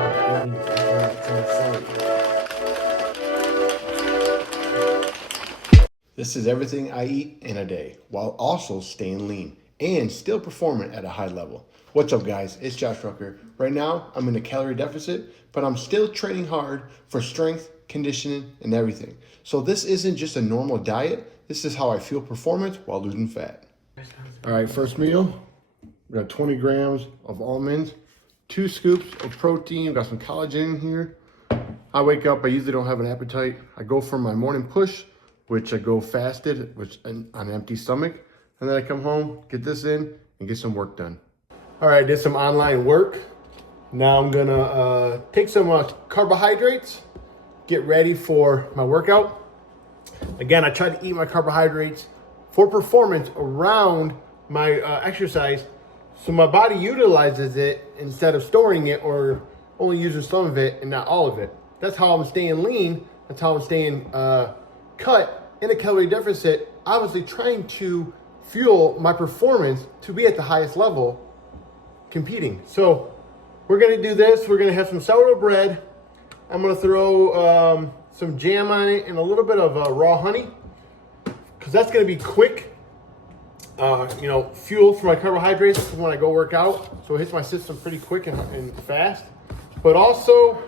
about eating This is everything I eat in a day while also staying lean and still performing at a high level. What's up, guys? It's Joshua Rucker. Right now, I'm in a calorie deficit, but I'm still training hard for strength, conditioning, and everything. So this isn't just a normal diet. This is how I fuel performance while losing fat. All right, first meal. We got 20 grams of almonds, 2 scoops of protein. We got some collagen in here. I wake up, I usually don't have an appetite. I go for my morning push, which I go fasted, on an empty stomach. And then I come home, get this in, and get some work done. All right, did some online work. Now I'm gonna take some carbohydrates, get ready for my workout. Again, I try to eat my carbohydrates for performance around my exercise, so my body utilizes it instead of storing it or only using some of it and not all of it. That's how I'm staying lean. That's how I'm staying cut in a calorie deficit, obviously trying to fuel my performance to be at the highest level competing. So we're gonna do this. We're gonna have some sourdough bread. I'm gonna throw some jam on it and a little bit of raw honey, because that's gonna be quick, fuel for my carbohydrates when I go work out. So it hits my system pretty quick and fast. But also,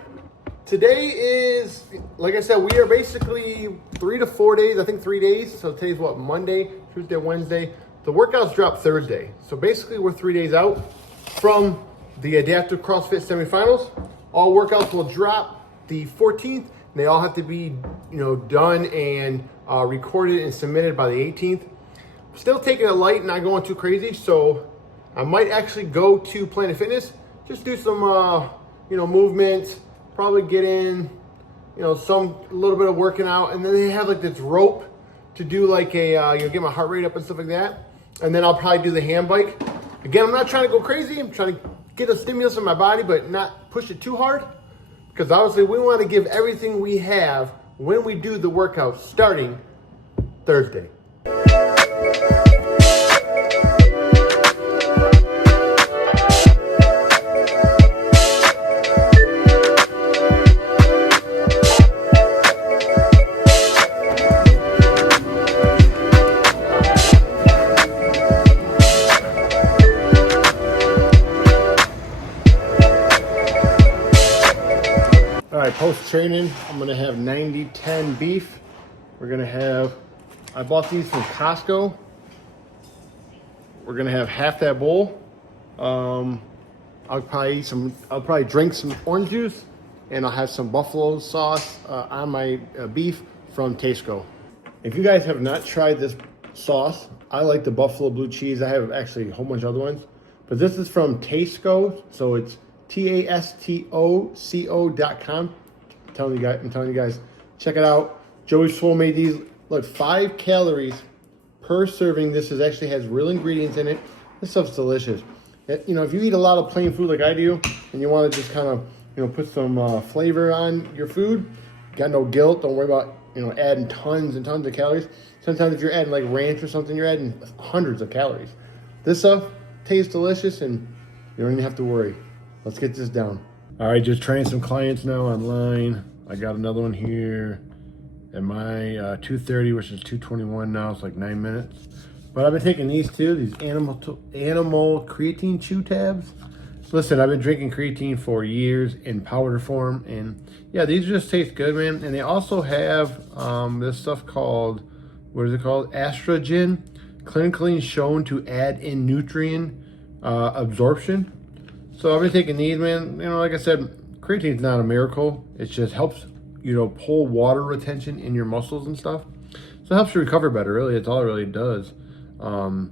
today is, like I said, we are basically 3 to 4 days, I think 3 days. So today's what, Monday, Tuesday, Wednesday. The workouts drop Thursday. So basically we're 3 days out from the Adaptive CrossFit semifinals. All workouts will drop the 14th. They all have to be, done and recorded and submitted by the 18th. Still taking it light, not going too crazy. So I might actually go to Planet Fitness, just do some, movements, probably get in, a little bit of working out. And then they have like this rope to do like get my heart rate up and stuff like that. And then I'll probably do the hand bike. Again, I'm not trying to go crazy. I'm trying to get a stimulus in my body, but not push it too hard. Because obviously we want to give everything we have when we do the workout starting Thursday. All right, post-training, I'm gonna have 90-10 beef. We're gonna have, I bought these from Costco. We're gonna have half that bowl. I'll probably drink some orange juice, and I'll have some buffalo sauce on my beef from Tasco. If you guys have not tried this sauce, I like the buffalo blue cheese. I have actually a whole bunch of other ones, but this is from Tasco, so it's TASTOCO.com. I'm telling you guys, check it out. Joey Swoll made these. Look, 5 calories per serving. This actually has real ingredients in it. This stuff's delicious. If you eat a lot of plain food like I do, and you want to just kind of, put some flavor on your food, got no guilt. Don't worry about, adding tons and tons of calories. Sometimes if you're adding like ranch or something, you're adding hundreds of calories. This stuff tastes delicious, and you don't even have to worry. Let's get this down. All right, just training some clients now online. I got another one here at my 2:30, which is 2:21 now. It's like 9 minutes. But I've been taking these two, these animal creatine chew tabs. Listen, I've been drinking creatine for years in powder form, and yeah, these just taste good, man. And they also have this stuff called, what is it called? Estrogen, clinically shown to add in nutrient absorption. So I've been taking these, man. Like I said, creatine's not a miracle. It just helps, pull water retention in your muscles and stuff. So it helps you recover better, really. It's all it really does. And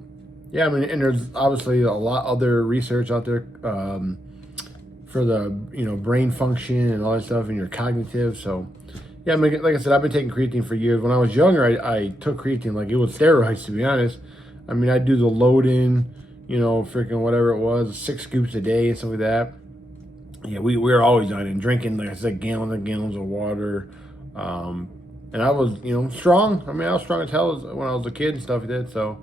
there's obviously a lot other research out there for the, brain function and all that stuff, and your cognitive. So, yeah, like I said, I've been taking creatine for years. When I was younger, I took creatine like it was steroids, to be honest. I'd do the load-in, freaking whatever it was, 6 scoops a day and stuff like that. Yeah, we were always on it and drinking, like I said, gallons and gallons of water. And I was, strong. I was strong as hell when I was a kid and stuff like that. So,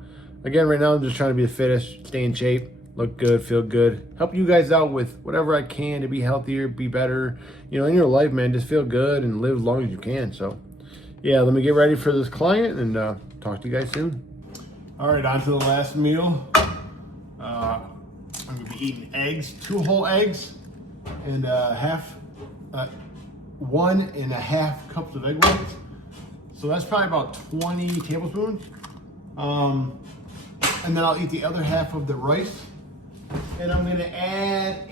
again, right now I'm just trying to be the fittest, stay in shape, look good, feel good, help you guys out with whatever I can to be healthier, be better, you know, in your life, man. Just feel good and live as long as you can. So yeah, let me get ready for this client and talk to you guys soon. All right, on to the last meal. I'm gonna be eating eggs, 2 whole eggs, and 1.5 cups of egg whites. So that's probably about 20 tablespoons. And then I'll eat the other half of the rice. And I'm gonna add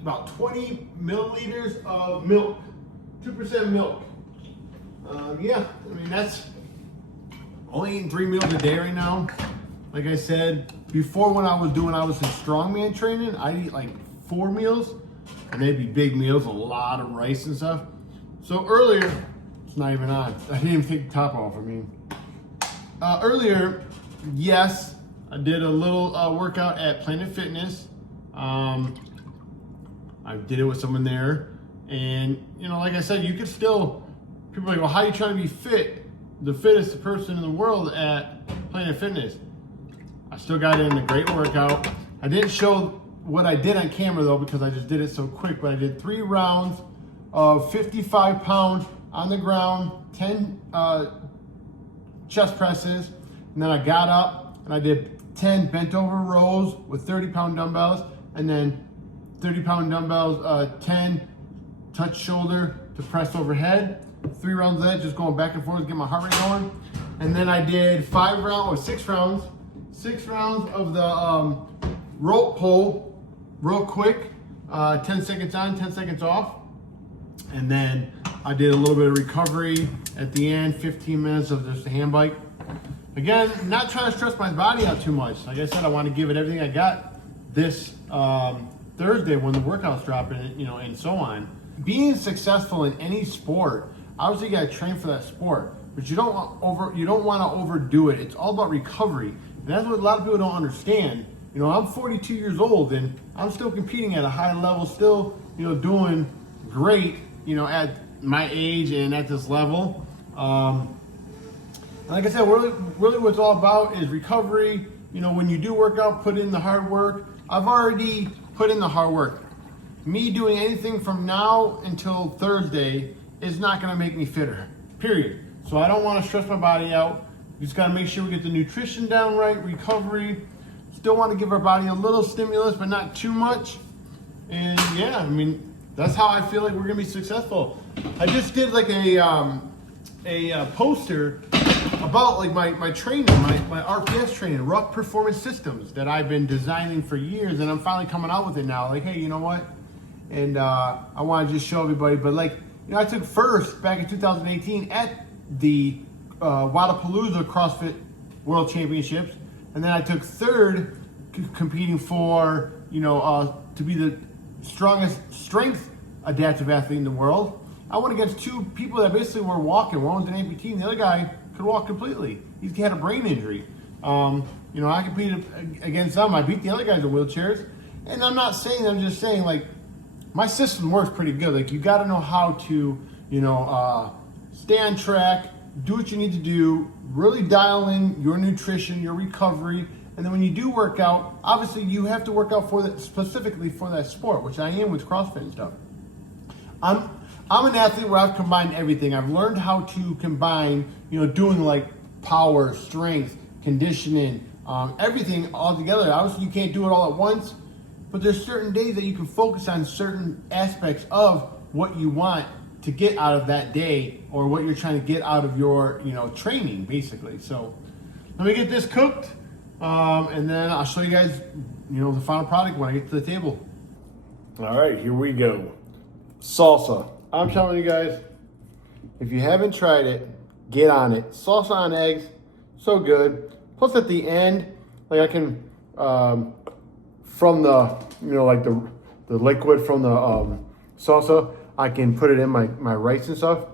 about 20 milliliters of milk, 2% milk. Yeah, I mean, that's only eating 3 meals a day right now. Like I said, before when I was in strongman training, I'd eat like 4 meals, and they'd be big meals, a lot of rice and stuff. So earlier, it's not even on. I didn't even take the top off, I mean. Earlier, yes, I did a little workout at Planet Fitness. I did it with someone there. And, you know, like I said, you could still, people are like, well, how are you trying to be fit? The fittest person in the world at Planet Fitness. I still got in a great workout. I didn't show what I did on camera though, because I just did it so quick, but I did 3 rounds of 55 pounds on the ground, 10 chest presses. And then I got up and I did 10 bent over rows with 30-pound dumbbells, and then 30-pound dumbbells, 10 touch shoulder to press overhead. 3 rounds of that, just going back and forth to get my heart rate going. And then I did 6 rounds of the rope pull, real quick, 10 seconds on, 10 seconds off. And then I did a little bit of recovery at the end, 15 minutes of just a hand bike. Again, not trying to stress my body out too much. Like I said, I want to give it everything I got this Thursday when the workout's dropping, you know, and so on. Being successful in any sport, obviously you got to train for that sport, but you don't want to overdo it. It's all about recovery, and that's what a lot of people don't understand. You know, I'm 42 years old and I'm still competing at a high level, still, you know, doing great, you know, at my age and at this level. Like I said, really what it's all about is recovery. You know, when you do work out, put in the hard work. I've already put in the hard work. Me doing anything from now until Thursday is not going to make me fitter, period. So I don't want to stress my body out. We just got to make sure we get the nutrition down right, recovery. Still want to give our body a little stimulus, but not too much. And yeah, I mean, that's how I feel like we're going to be successful. I just did like a poster about like my training, my RPS training, Ruck Performance Systems, that I've been designing for years, and I'm finally coming out with it now. Like, hey, you know what? And I want to just show everybody. But like, you know, I took first back in 2018 at the Wadapalooza CrossFit World Championships, and then I took third competing for, you know, to be the strongest strength adaptive athlete in the world. I went against 2 people that basically were walking. One was an amputee, and the other guy could walk completely. He had a brain injury. You know, I competed against them. I beat the other guys in wheelchairs. And I'm not saying, I'm just saying, like, my system works pretty good. Like, you got to know how to, you know, stay on track, do what you need to do, really dial in your nutrition, your recovery. And then when you do work out, obviously you have to work out for that, specifically for that sport, which I am with CrossFit and stuff. I'm an athlete where I've combined everything. I've learned how to combine, you know, doing like power, strength, conditioning, everything all together. Obviously, you can't do it all at once, but there's certain days that you can focus on certain aspects of what you want to get out of that day, or what you're trying to get out of your, you know, training, basically. So let me get this cooked, and then I'll show you guys, you know, the final product when I get to the table. All right, here we go. Salsa. I'm telling you guys, if you haven't tried it, get on it. Salsa on eggs, so good. Plus at the end, like I can, from the, you know, like the liquid from the salsa, I can put it in my rice and stuff.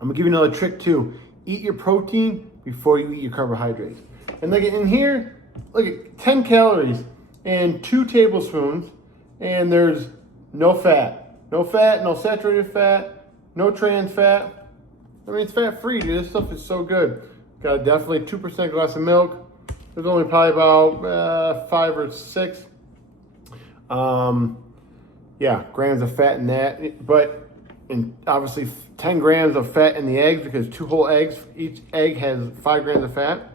I'm gonna give you another trick too. Eat your protein before you eat your carbohydrates. And look in here, look at 10 calories and 2 tablespoons, and there's no fat. No fat, no saturated fat, no trans fat. I mean, it's fat free, dude. This stuff is so good. Got definitely 2% glass of milk. There's only probably about 5 or 6 Yeah, grams of fat in that, but obviously 10 grams of fat in the eggs because 2 whole eggs. Each egg has 5 grams of fat.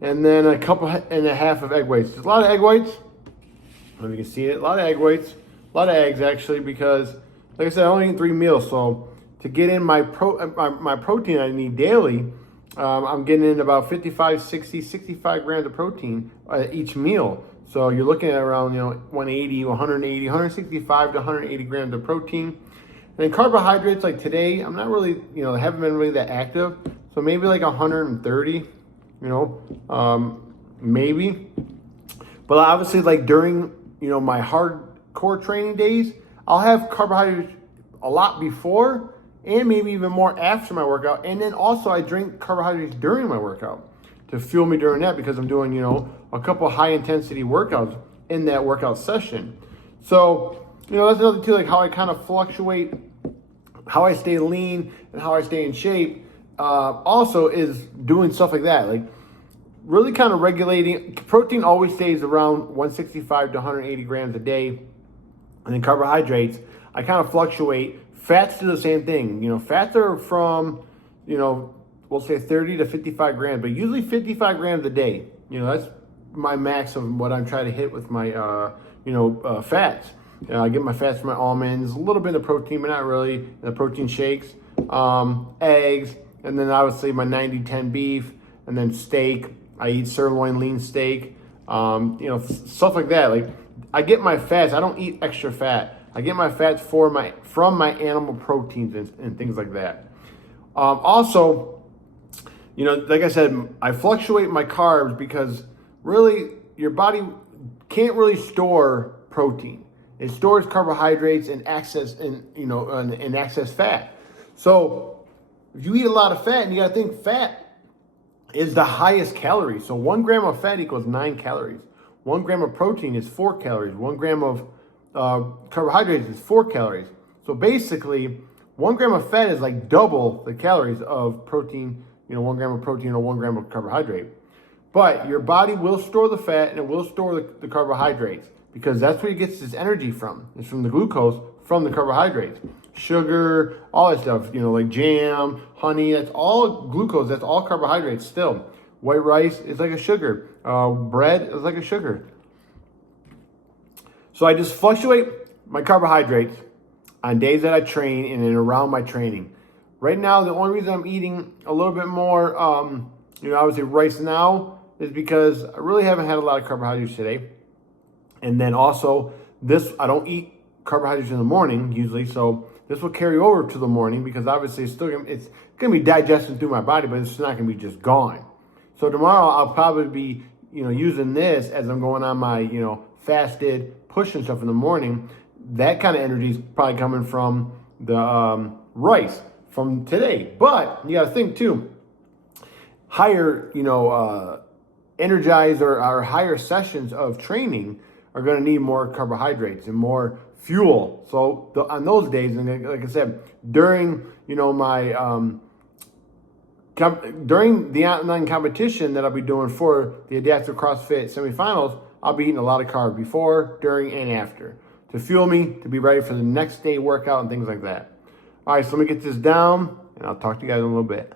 And then a couple and a half of egg whites. There's a lot of egg whites. I don't know if you can see it. A lot of egg whites. A lot of eggs, actually, because, like I said, I only eat 3 meals. So to get in my protein I need daily, I'm getting in about 55, 60, 65 grams of protein each meal. So you're looking at around, 180, 180, 165 to 180 grams of protein. And then carbohydrates, like today, I'm not really, haven't been really that active. So maybe like 130, maybe. But obviously, like during, my hardcore training days, I'll have carbohydrates a lot before and maybe even more after my workout. And then also I drink carbohydrates during my workout to fuel me during that because I'm doing, a couple high intensity workouts in that workout session. So, that's another too, like how I kind of fluctuate, how I stay lean and how I stay in shape. Also is doing stuff like that, like really kind of regulating. Protein always stays around 165 to 180 grams a day. And then carbohydrates, I kind of fluctuate. Fats do the same thing. Fats are from, we'll say 30 to 55 grams, but usually 55 grams a day. That's my max of what I'm trying to hit with my, fats. I get my fats from my almonds, a little bit of protein, but not really. The protein shakes, eggs, and then obviously my 90-10 beef, and then steak. I eat sirloin, lean steak, stuff like that. Like I get my fats. I don't eat extra fat. I get my fats from my animal proteins and things like that. Also, like I said, I fluctuate my carbs because really your body can't really store protein. It stores carbohydrates and excess and excess fat. So if you eat a lot of fat, and you got to think fat is the highest calorie. So 1 gram of fat equals 9 calories. 1 gram of protein is 4 calories. 1 gram of carbohydrates is 4 calories. So basically, 1 gram of fat is like double the calories of protein, 1 gram of protein or 1 gram of carbohydrate. But your body will store the fat and it will store the carbohydrates because that's where it gets its energy from. It's from the glucose from the carbohydrates. Sugar, all that stuff, like jam, honey, that's all glucose, that's all carbohydrates still. White rice is like a sugar. Bread is like a sugar. So I just fluctuate my carbohydrates on days that I train and then around my training. Right now, the only reason I'm eating a little bit more, obviously rice now is because I really haven't had a lot of carbohydrates today. And then also I don't eat carbohydrates in the morning usually, so this will carry over to the morning because obviously it's going to be digesting through my body, but it's not going to be just gone. So tomorrow I'll probably be, using this as I'm going on my, fasted push and stuff in the morning. That kind of energy is probably coming from the rice from today. But you got to think too, higher, energized or higher sessions of training are going to need more carbohydrates and more fuel. So on those days, and like I said, during my during the online competition that I'll be doing for the Adaptive CrossFit semifinals, I'll be eating a lot of carbs before, during, and after to fuel me to be ready for the next day workout and things like that. All right, so let me get this down, and I'll talk to you guys in a little bit.